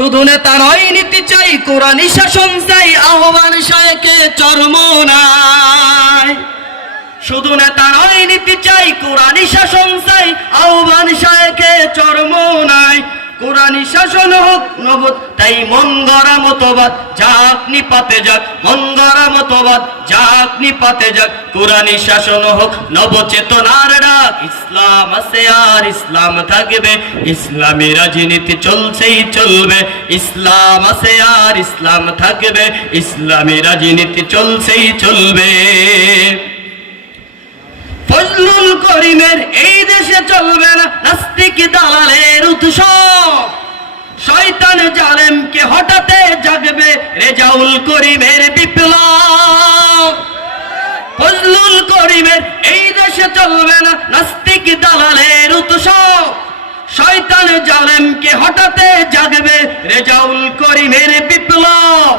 শুধু নেতা নয়, নীতি চাই কোরআন শাসন চাই, আহ্বান শায়কে চরম নাই। শুধু নেতা নয়, নীতি চাই কোরআন শাসন চাই, আহ্বান শায়কে চরম নাই। কোরআনই শাসন হোক নবদ তাই মন গড়া মতবাদ, যাক নিপাতে যাক মন গড়া মতবাদ, যাক নিপাতে যাক, কোরআনই শাসন হোক নবচেতনার ডাক, ইসলাম আছে আর ইসলাম থাকবে, ইসলামী রাজনীতি চলছেই চলবে, ইসলাম আছে আর ইসলাম থাকবে, ইসলামী রাজনীতি চলছেই চলবে। করিমের এই দেশে চলবে না নাস্তিক দালালের উৎসব। শয়তান জালেমকে হঠাতে জাগবে রেজাউল করিমের বিপ্লব। ফজলুল করিমের এই দেশে চলবে না নাস্তিক দালালের উৎসব। শয়তান জালেমকে হঠাতে জাগবে রেজাউল করিমের বিপ্লব।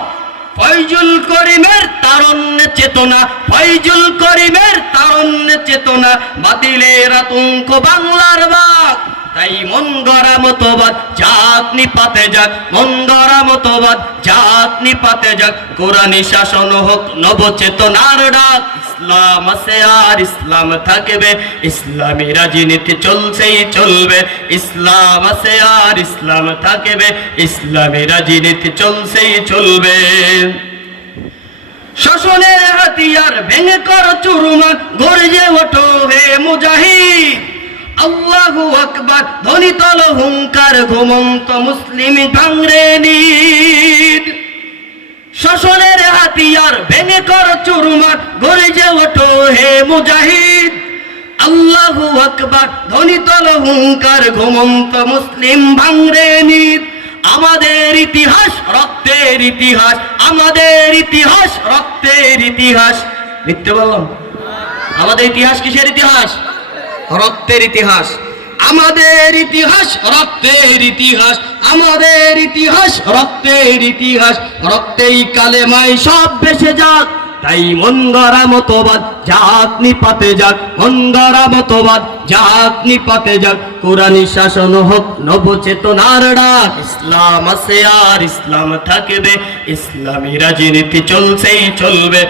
ফয়জুল করিমের তারণ্য চেতনা, ফয়জুল করিমের তারণ্য চেতনা বাতিলের আতঙ্ক বাংলার বাক। তাই মন্দরা মতবাদ, জাত নিপাতে যাক। মন গড়া মতবাদ, জাত নিপাতে যাক। কোরআনী শাসন হোক নবচেতনার ডাক। ইসলাম আছে আর ইসলাম থাকবে। ইসলামী রাজনীতি চলছেই চলবে। ইসলাম আছে আর ইসলাম থাকবে। ইসলামী রাজনীতি চলছেই চলবে। শাসনের হাতিয়ার ভেঙে কর চুরমা গর্জে ওঠো হে মুজাহিদ। আল্লাহু আকবার, ধ্বনি তল হুঙ্কার, ঘুমন্ত মুসলিম ভাঙরে নিদ শাসনের হাতিয়ার ভেঙে কর চুরমার গর্জে ওঠো হে মুজাহিদ। আল্লাহু আকবার, ধ্বনি তল হুঙ্কার, ঘুমন্ত মুসলিম ভাঙরে নিদ আমাদের ইতিহাস রক্তের ইতিহাস, আমাদের ইতিহাস রক্তের ইতিহাস। মিথ্যে বললাম? আমাদের ইতিহাস কিসের ইতিহাস? রক্তের ইতিহাস। আমাদের ইতিহাস, রক্তের ইতিহাস। আমাদের ইতিহাস, রক্তের ইতিহাস। রক্তেই কালেমাই সব বেসে যাক। তাই মন গড়া মতবাদ, যাক নিপাতে যাক। মন গড়া মতবাদ, যাক নিপাতে যাক। কোরআনী শাসন হোক, নবচেতনার ডাক। ইসলাম আছে আর ইসলাম থাকবে। ইসলামী রাজনীতি চলছেই চলবে।